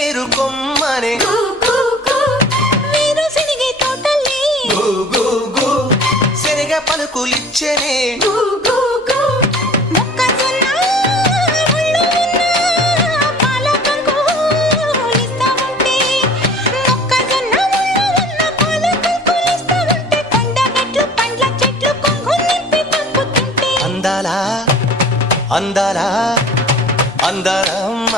ఏరు కొమ్మనే వీరు సినిగే తోటలే శనగ పలుకులిచ్చనే మొక్కజొన్న ముళ్ళు ఉన్న పాల కంకులిస్తా ఉంటే మొక్కజొన్న ముళ్ళు ఉన్న పాల కంకులిస్తా ఉంటే కొండగట్లు పండ్ల చెట్లు కొంగు నింపి పంపుతుంటే అందాలా అందాలా అందరమ్మ